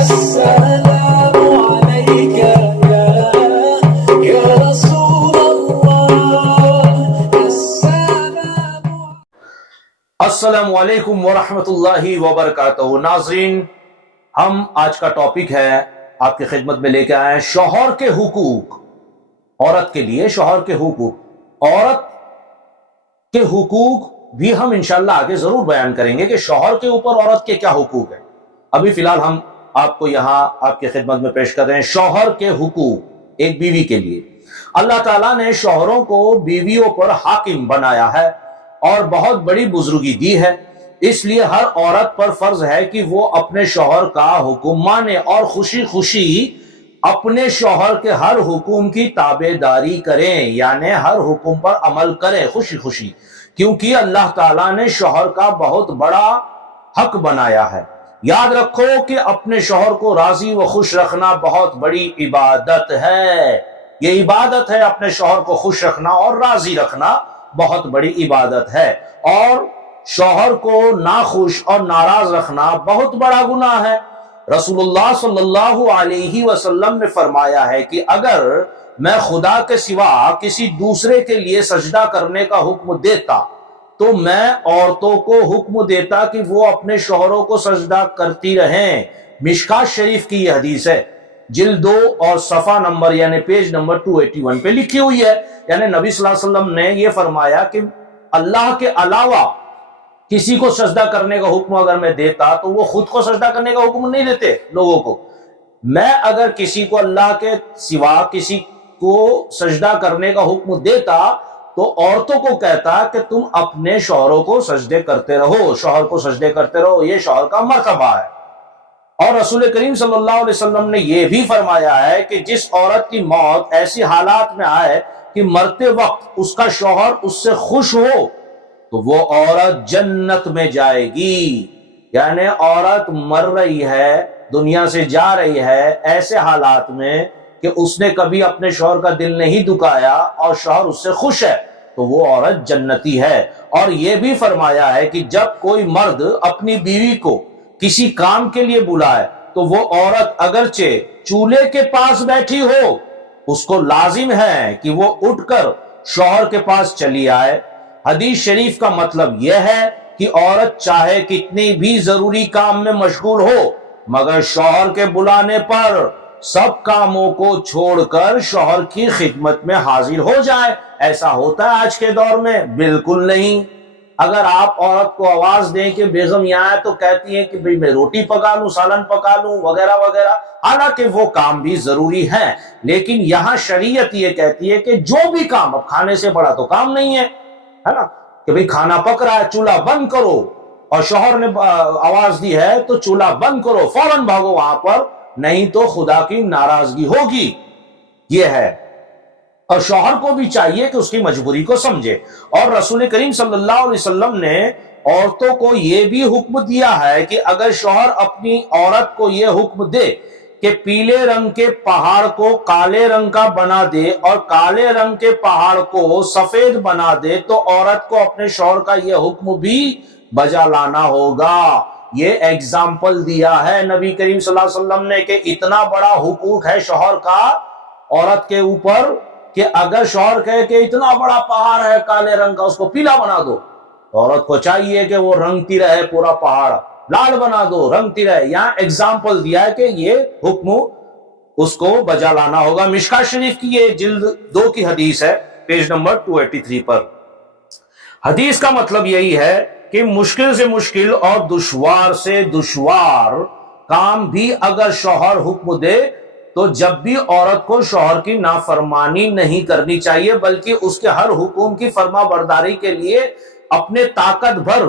السلام عليك يا رسول الله السلام علیکم ورحمۃ اللہ وبرکاتہ۔ ناظرین، ہم آج کا ٹاپک ہے آپ کی خدمت میں لے کے آئے ہیں شوہر کے حقوق۔ عورت کے لیے شوہر کے حقوق، عورت کے حقوق بھی ہم انشاءاللہ آگے ضرور بیان کریں گے کہ شوہر کے اوپر عورت کے کیا حقوق ہیں۔ ابھی فی الحال ہم آپ کو یہاں آپ کی خدمت میں پیش کر رہے ہیں شوہر کے حقوق ایک بیوی کے لیے۔ اللہ تعالیٰ نے شوہروں کو بیویوں پر حاکم بنایا ہے اور بہت بڑی بزرگی دی ہے، اس لیے ہر عورت پر فرض ہے کہ وہ اپنے شوہر کا حکم مانے اور خوشی خوشی اپنے شوہر کے ہر حکم کی تابع داری کریں، یعنی ہر حکم پر عمل کریں خوشی خوشی، کیونکہ اللہ تعالیٰ نے شوہر کا بہت بڑا حق بنایا ہے۔ یاد رکھو کہ اپنے شوہر کو راضی و خوش رکھنا بہت بڑی عبادت ہے۔ یہ عبادت ہے، اپنے شوہر کو خوش رکھنا اور راضی رکھنا بہت بڑی عبادت ہے، اور شوہر کو ناخوش اور ناراض رکھنا بہت بڑا گناہ ہے۔ رسول اللہ صلی اللہ علیہ وسلم نے فرمایا ہے کہ اگر میں خدا کے سوا کسی دوسرے کے لیے سجدہ کرنے کا حکم دیتا تو میں عورتوں کو حکم دیتا کہ وہ اپنے شوہروں کو سجدہ کرتی رہیں۔ مشکات شریف کی یہ حدیث ہے، جلد 2 اور صفحہ نمبر یعنی پیج نمبر 281 پہ لکھی ہوئی ہے۔ یعنی نبی صلی اللہ علیہ وسلم نے یہ فرمایا کہ اللہ کے علاوہ کسی کو سجدہ کرنے کا حکم اگر میں دیتا تو وہ خود کو سجدہ کرنے کا حکم نہیں دیتے لوگوں کو۔ میں اگر کسی کو اللہ کے سوا کسی کو سجدہ کرنے کا حکم دیتا تو عورتوں کو کہتا کہ تم اپنے شوہروں کو سجدے کرتے رہو، شوہر کو سجدے کرتے رہو، یہ شوہر کا مرتبہ ہے۔ اور رسول کریم صلی اللہ علیہ وسلم نے یہ بھی فرمایا ہے کہ جس عورت کی موت ایسی حالات میں آئے کہ مرتے وقت اس کا شوہر اس سے خوش ہو تو وہ عورت جنت میں جائے گی۔ یعنی عورت مر رہی ہے، دنیا سے جا رہی ہے ایسے حالات میں کہ اس نے کبھی اپنے شوہر کا دل نہیں دکھایا اور شوہر اس سے خوش ہے تو وہ عورت جنتی ہے۔ اور یہ بھی فرمایا ہے کہ جب کوئی مرد اپنی بیوی کو کسی کام کے لیے بلائے تو وہ عورت اگرچہ چولہے کے پاس بیٹھی ہو، اس کو لازم ہے کہ وہ اٹھ کر شوہر کے پاس چلی آئے۔ حدیث شریف کا مطلب یہ ہے کہ عورت چاہے کتنی بھی ضروری کام میں مشغول ہو مگر شوہر کے بلانے پر سب کاموں کو چھوڑ کر شوہر کی خدمت میں حاضر ہو جائے۔ ایسا ہوتا ہے آج کے دور میں؟ بالکل نہیں۔ اگر آپ عورت کو آواز دیں کہ بیگم یہاں ہے تو کہتی ہیں کہ بھئی میں روٹی پکا لوں، سالن پکا لوں وغیرہ وغیرہ، حالانکہ وہ کام بھی ضروری ہیں، لیکن یہاں شریعت یہ کہتی ہے کہ جو بھی کام، اب کھانے سے بڑا تو کام نہیں ہے نا، کہ بھئی کھانا پک رہا ہے چولہا بند کرو، اور شوہر نے آواز دی ہے تو چولہا بند کرو، فوراً بھاگو وہاں پر، نہیں تو خدا کی ناراضگی ہوگی۔ یہ ہے، اور شوہر کو بھی چاہیے کہ اس کی مجبوری کو سمجھے۔ اور رسول کریم صلی اللہ علیہ وسلم نے عورتوں کو یہ بھی حکم دیا ہے کہ اگر شوہر اپنی عورت کو یہ حکم دے کہ پیلے رنگ کے پہاڑ کو کالے رنگ کا بنا دے اور کالے رنگ کے پہاڑ کو سفید بنا دے تو عورت کو اپنے شوہر کا یہ حکم بھی بجا لانا ہوگا۔ یہ ایگزامپل دیا ہے نبی کریم صلی اللہ علیہ وسلم نے کہ اتنا بڑا حقوق ہے شوہر کا عورت کے اوپر کہ اگر شوہر کہے کہ اتنا بڑا پہاڑ ہے کالے رنگ کا، اس کو پیلا بنا دو، تو عورت کو چاہیے کہ وہ رنگتی رہے، پورا پہاڑ لال بنا دو، رنگتی رہے۔ یہاں ایگزامپل دیا ہے کہ یہ حکم اس کو بجا لانا ہوگا۔ مشکات شریف کی یہ جلد 2 کی حدیث ہے، پیج نمبر 283 پر۔ حدیث کا مطلب یہی ہے کہ مشکل سے مشکل اور دشوار سے دشوار کام بھی اگر شوہر حکم دے تو جب بھی عورت کو شوہر کی نافرمانی نہیں کرنی چاہیے، بلکہ اس کے ہر حکم کی فرما برداری کے لیے اپنے طاقت بھر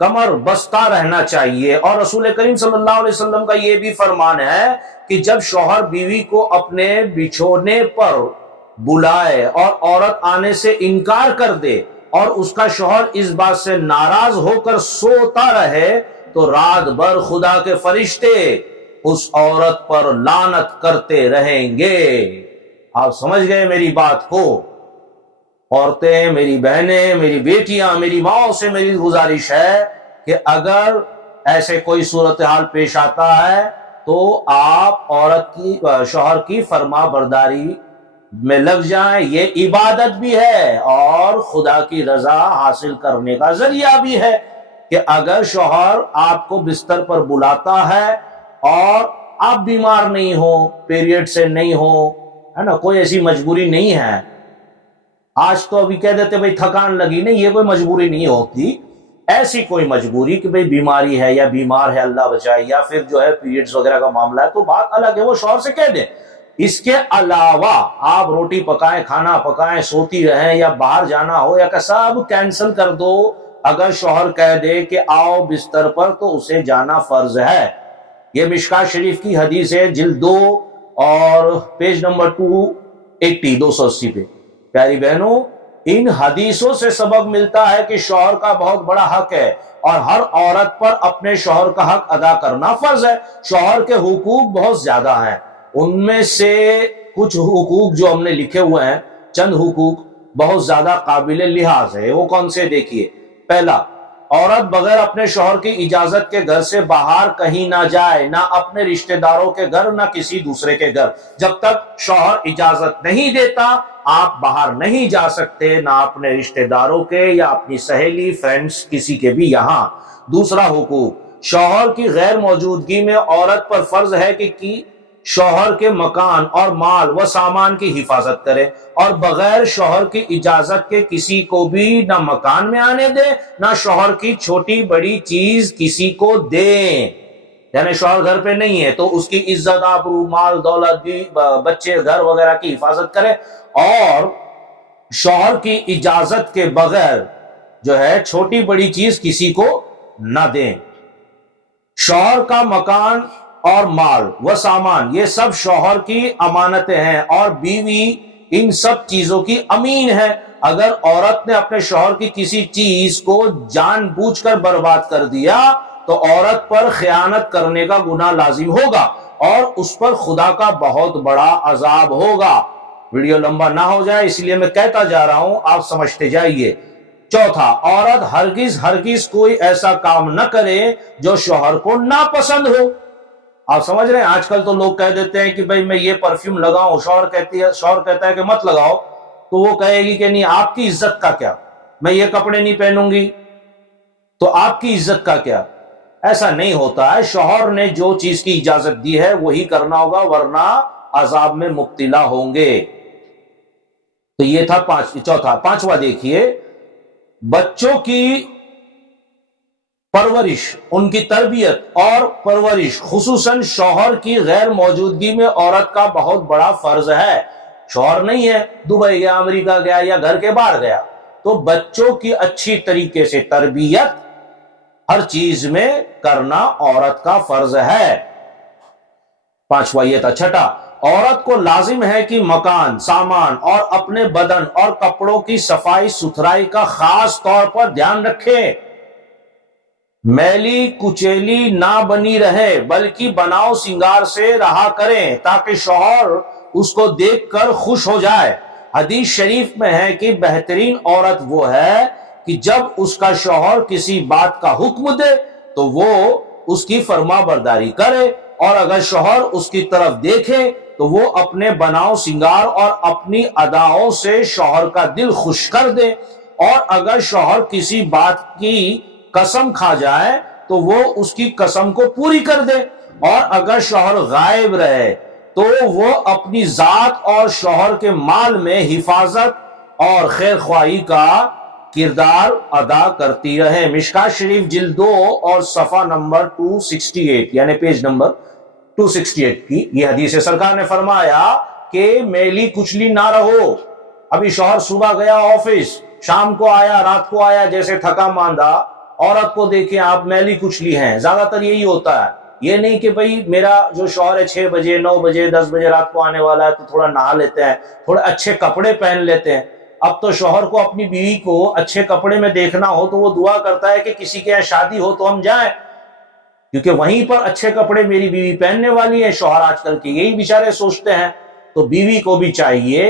کمر بستہ رہنا چاہیے۔ اور رسول کریم صلی اللہ علیہ وسلم کا یہ بھی فرمان ہے کہ جب شوہر بیوی کو اپنے بچھونے پر بلائے اور عورت آنے سے انکار کر دے اور اس کا شوہر اس بات سے ناراض ہو کر سوتا رہے تو رات بھر خدا کے فرشتے اس عورت پر لعنت کرتے رہیں گے۔ آپ سمجھ گئے میری بات کو؟ عورتیں، میری بہنیں، میری بیٹیاں، میری ماؤں سے میری گزارش ہے کہ اگر ایسے کوئی صورتحال پیش آتا ہے تو آپ عورت کی شوہر کی فرما برداری میں لگ جائیں. یہ عبادت بھی ہے اور خدا کی رضا حاصل کرنے کا ذریعہ بھی ہے کہ اگر شوہر آپ کو بستر پر بلاتا ہے اور آپ بیمار نہیں ہو, پیریڈ سے نہیں ہو, ہے نا, کوئی ایسی مجبوری نہیں ہے. آج تو ابھی کہہ دیتے بھئی تھکان لگی, نہیں, یہ کوئی مجبوری نہیں ہوتی. ایسی کوئی مجبوری کہ بھئی بیماری ہے یا بیمار ہے اللہ بچائے, یا پھر جو ہے پیریڈز وغیرہ کا معاملہ ہے, تو بات الگ ہے, وہ شوہر سے کہہ دیں. اس کے علاوہ آپ روٹی پکائیں, کھانا پکائیں, سوتی رہیں, یا باہر جانا ہو یا کہ سب کینسل کر دو. اگر شوہر کہہ دے کہ آؤ بستر پر, تو اسے جانا فرض ہے. یہ مشکات شریف کی حدیث ہے, جلد 2 اور پیج نمبر 280 280 پہ. پیاری بہنوں, ان حدیثوں سے سبق ملتا ہے کہ شوہر کا بہت بڑا حق ہے اور ہر عورت پر اپنے شوہر کا حق ادا کرنا فرض ہے. شوہر کے حقوق بہت زیادہ ہیں, ان میں سے کچھ حقوق جو ہم نے لکھے ہوئے ہیں, چند حقوق بہت زیادہ قابل لحاظ ہے. وہ کون سے دیکھیے. پہلا, عورت بغیر اپنے شوہر کی اجازت کے گھر سے باہر کہیں نہ جائے, نہ اپنے رشتہ داروں کے گھر, نہ کسی دوسرے کے گھر. جب تک شوہر اجازت نہیں دیتا آپ باہر نہیں جا سکتے, نہ اپنے رشتہ داروں کے یا اپنی سہیلی, فرینڈز, کسی کے بھی یہاں. دوسرا حقوق, شوہر کی غیر موجودگی میں عورت پر فرض ہے کہ شوہر کے مکان اور مال و سامان کی حفاظت کرے, اور بغیر شوہر کی اجازت کے کسی کو بھی نہ مکان میں آنے دے, نہ شوہر کی چھوٹی بڑی چیز کسی کو دیں. یعنی شوہر گھر پہ نہیں ہے تو اس کی عزت, آبرو, مال, دولت, بچے, گھر وغیرہ کی حفاظت کرے, اور شوہر کی اجازت کے بغیر جو ہے چھوٹی بڑی چیز کسی کو نہ دیں. شوہر کا مکان اور مال و سامان یہ سب شوہر کی امانتیں ہیں, اور بیوی ان سب چیزوں کی امین ہے. اگر عورت نے اپنے شوہر کی کسی چیز کو جان بوجھ کر برباد کر دیا تو عورت پر خیانت کرنے کا گناہ لازم ہوگا اور اس پر خدا کا بہت بڑا عذاب ہوگا. ویڈیو لمبا نہ ہو جائے اس لیے میں کہتا جا رہا ہوں, آپ سمجھتے جائیے. چوتھا, عورت ہرگز کوئی ایسا کام نہ کرے جو شوہر کو ناپسند ہو. آپ سمجھ رہے ہیں, آج کل تو لوگ کہہ دیتے ہیں کہ بھئی میں یہ پرفیوم لگاؤں, شوہر کہتا ہے کہ مت لگاؤ, تو وہ کہے گی کہ نہیں آپ کی عزت کا کیا, میں یہ کپڑے نہیں پہنوں گی تو آپ کی عزت کا کیا. ایسا نہیں ہوتا ہے, شوہر نے جو چیز کی اجازت دی ہے وہی کرنا ہوگا, ورنہ عذاب میں مبتلا ہوں گے. تو یہ تھا چوتھا. پانچواں دیکھیے, بچوں کی پرورش, ان کی تربیت اور پرورش خصوصاً شوہر کی غیر موجودگی میں عورت کا بہت بڑا فرض ہے. شوہر نہیں ہے, دبئی گیا, امریکہ گیا یا گھر کے باہر گیا, تو بچوں کی اچھی طریقے سے تربیت ہر چیز میں کرنا عورت کا فرض ہے. پانچواں یہ تھا. چھٹا, عورت کو لازم ہے کہ مکان, سامان اور اپنے بدن اور کپڑوں کی صفائی ستھرائی کا خاص طور پر دھیان رکھے. میلی کچیلی نہ بنی رہے بلکہ بناؤ سنگار سے رہا کریں تاکہ شوہر اس کو دیکھ کر خوش ہو جائے. حدیث شریف میں ہے کہ بہترین عورت وہ ہے کہ جب اس کا شوہر کسی بات کا حکم دے تو وہ اس کی فرما برداری کرے, اور اگر شوہر اس کی طرف دیکھے تو وہ اپنے بناؤ سنگار اور اپنی اداؤں سے شوہر کا دل خوش کر دے, اور اگر شوہر کسی بات کی قسم کھا جائے تو وہ اس کی قسم کو پوری کر دے, اور اگر شوہر غائب رہے تو وہ اپنی ذات اور شوہر کے مال میں حفاظت اور خیر خواہی کا کردار ادا کرتی رہے. مشکات شریف جلد 2 اور صفحہ نمبر 268 یعنی پیج نمبر 268 کی یہ حدیث ہے. سرکار نے فرمایا کہ میلی کچلی نہ رہو. ابھی شوہر صبح گیا آفس, شام کو آیا, رات کو آیا, جیسے تھکا ماندہ, عورت کو دیکھیں آپ میلی کچلی ہیں. زیادہ تر یہی ہوتا ہے, یہ نہیں کہ بھئی میرا جو شوہر ہے 6 بجے 9 بجے 10 بجے رات کو آنے والا ہے تو تھوڑا نہا لیتے ہیں, تھوڑے اچھے کپڑے پہن لیتے ہیں. اب تو شوہر کو اپنی بیوی کو اچھے کپڑے میں دیکھنا ہو تو وہ دعا کرتا ہے کہ کسی کے یہاں شادی ہو تو ہم جائیں, کیونکہ وہیں پر اچھے کپڑے میری بیوی پہننے والی ہے. شوہر آج کل کے یہی بیچارے سوچتے ہیں. تو بیوی کو بھی چاہیے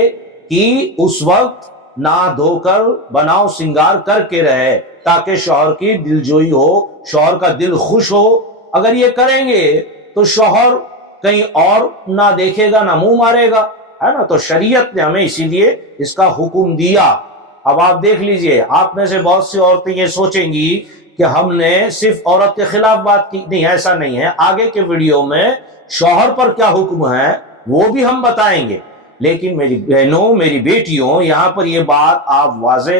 کہ اس وقت نہا دھو کر بناؤ سنگار کر کے رہے تاکہ شوہر کی دلجوئی ہو, شوہر کا دل خوش ہو. اگر یہ کریں گے تو شوہر کہیں اور نہ دیکھے گا نہ منہ مارے گا، ہے نا؟ تو شریعت نے ہمیں اسی لیے اس کا حکم دیا۔ اب آپ دیکھ لیجئے، آپ میں سے بہت سی عورتیں یہ سوچیں گی کہ ہم نے صرف عورت کے خلاف بات کی، نہیں، ایسا نہیں ہے۔ آگے کے ویڈیو میں شوہر پر کیا حکم ہے وہ بھی ہم بتائیں گے، لیکن میری بہنوں، میری بیٹیوں، یہاں پر یہ بات آپ واضح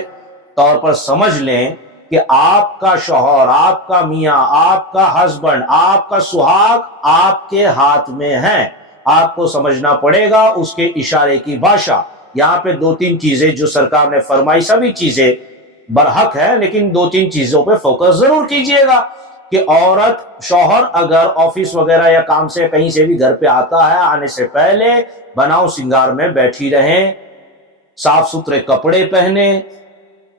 طور پر سمجھ لیں کہ آپ کا شوہر، آپ کا میاں، آپ کا ہسبینڈ، آپ کا سہاگ آپ کے ہاتھ میں ہے۔ آپ کو سمجھنا پڑے گا اس کے اشارے کی بھاشا۔ یہاں پہ دو تین چیزیں جو سرکار نے فرمائی، سبھی چیزیں برحق ہے، لیکن دو تین چیزوں پہ فوکس ضرور کیجئے گا کہ عورت، شوہر اگر آفس وغیرہ یا کام سے کہیں سے بھی گھر پہ آتا ہے، آنے سے پہلے بناؤ سنگار میں بیٹھی رہیں، صاف ستھرے کپڑے پہنے۔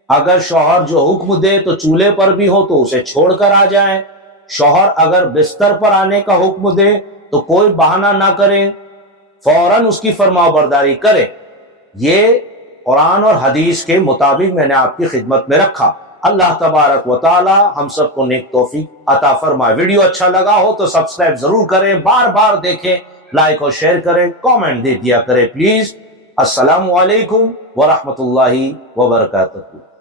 اگر شوہر جو حکم دے تو چولہے پر بھی ہو تو اسے چھوڑ کر آ جائیں۔ شوہر اگر بستر پر آنے کا حکم دے تو کوئی بہانہ نہ کرے، فوراً اس کی فرما برداری کرے۔ یہ قرآن اور حدیث کے مطابق میں نے آپ کی خدمت میں رکھا۔ اللہ تبارک و تعالی ہم سب کو نیک توفیق عطا فرمائے۔ ویڈیو اچھا لگا ہو تو سبسکرائب ضرور کریں، بار بار دیکھیں، لائک اور شیئر کریں، کامنٹ دے دیا کریں پلیز۔ السلام علیکم ورحمۃ اللہ وبرکاتہ۔